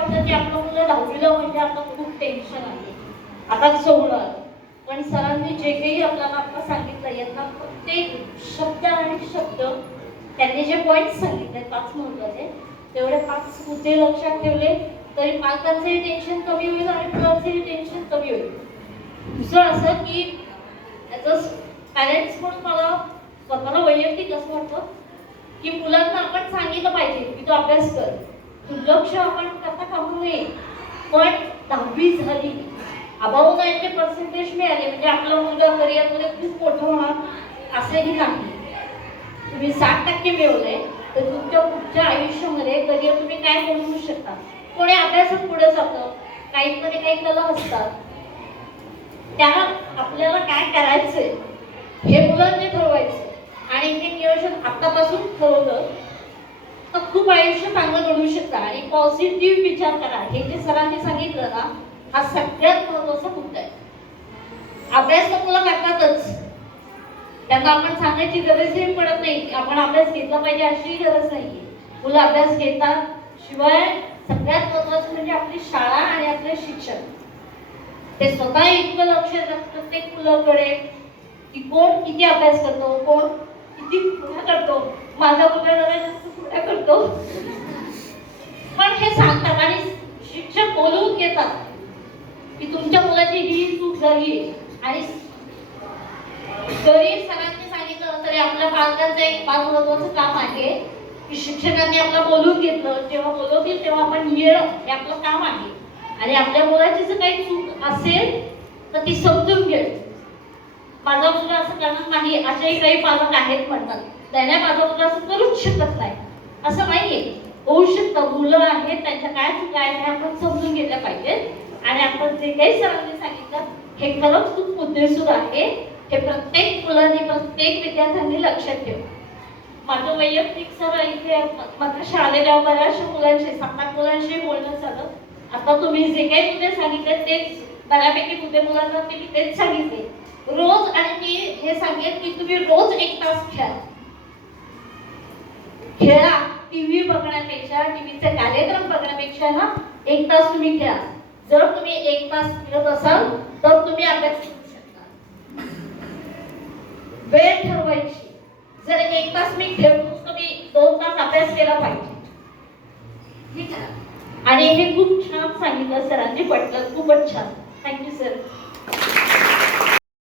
वाटतं की आपलं मुलं 10वीला म्हणजे आता खूप टेन्शन आहे, आता 16. पण सरांनी जे काही आपल्याला आता सांगितलं यांना प्रत्येक शब्द आणि शब्द त्यांनी जे पॉईंट सांगितले 5 महत्वाचे, तेवढे 5 मुद्दे लक्षात ठेवले तरी पालकांचंही टेन्शन कमी होईल आणि मुलांचंही टेन्शन कमी होईल. दुसरं असं की ॲज अ पॅरेंट्स म्हणून मला स्वतःला वैयक्तिक असं वाटतं की मुलांना आपण सांगितलं पाहिजे की तू अभ्यास कर, दुर्लक्ष आपण करता कामू नये. पण 10वी झाली, अबाव 90 पर्सेंटेज मिळाले म्हणजे आपला मुलगा करिअरमध्ये खूप मोठं होणार असंही नाही. तुम्ही 60% मिळवले तर तुमच्या पुढच्या आयुष्यामध्ये करिअर तुम्ही काय करू शकता. कोणी अभ्यासात पुढे जातं, काहीमध्ये काही कला असतात, त्याला आपल्याला काय करायचंय हे मुलांनी ठरवायचं आणि हे नियोजन आतापासून ठरवलं तर खूप आयुष्य चांगलं घडू शकतं. आणि पॉझिटिव्ह विचार करा, हे जे सरांनी सांगितलं ना, हा सगळ्यात महत्वाचा मुद्दा आहे. अभ्यास तर मुलं करतातच, त्यांना आपण सांगायची गरजही पडत नाही, आपण अभ्यास घेतला पाहिजे अशी गरज नाहीये. मुलं अभ्यास घेतात, शिवाय सगळ्यात महत्वाचं म्हणजे आपली शाळा आणि आपले शिक्षण. ते स्वतः इतकं लक्ष देतात प्रत्येक मुलाकडे की कोण किती अभ्यास करतो, कोण किती पुढे करतो. माझा मुलगा जरा जास्त पुढे करतो, पण हे सांगतात आणि शिक्षक बोलवून घेतात की तुमच्या मुलाची ही चूक झाली. आणि जरी सरांनी सांगितलं तरी आपल्या पालकांचं एक फार महत्वाचं काम आहे की शिक्षकांनी आपल्याला बोलवून घेतलं, जेव्हा बोलवतील तेव्हा आपण येणं हे आपलं काम आहे. आणि आपल्या मुलाची जर काही चूक असेल तर ती समजून घे. माझा मुलगा असं करणार नाही असेही काही पालक आहेत म्हणतात, त्याने माझा मुलगा असं करूच शकत नाही असं नाहीये. होऊ शकतं, मुलं आहेत त्यांच्या काय चुका आहेत हे आपण समजून घेतल्या पाहिजेत. आणि आपण जे काही सरांनी सांगितलं हे खरंच खूप मुद्देसूद आहे, हे प्रत्येक मुलांनी प्रत्येक विद्यार्थ्यांनी लक्षात ठेवा. माझं वैयक्तिक सर इथे माझ्या शाळेला बऱ्याचशा मुलांशी 7-8 मुलांशी बोलणं झालं. आता तुम्ही जे काही मुद्दे सांगितले तेच बऱ्यापैकी मुद्दे मुलांना मी तेच सांगितले रोज. आणि मी हे सांगेन की तुम्ही रोज 1 तास खेळा. टीव्ही बघण्यापेक्षा, टीव्हीचे कार्यक्रम बघण्यापेक्षा ना 1 तास तुम्ही खेळा. जर तुम्ही 1 तास खेळत असाल तर तुम्ही अभ्यास करू शकता. वेळ ठरवायची, जर 1 तास मी खेळतो तर मी 2 तास अभ्यास केला पाहिजे, ठीक आहे. आणि हे खूप छान सांगितलं सरांनी, पटलं, खूपच छान. Thank you sir.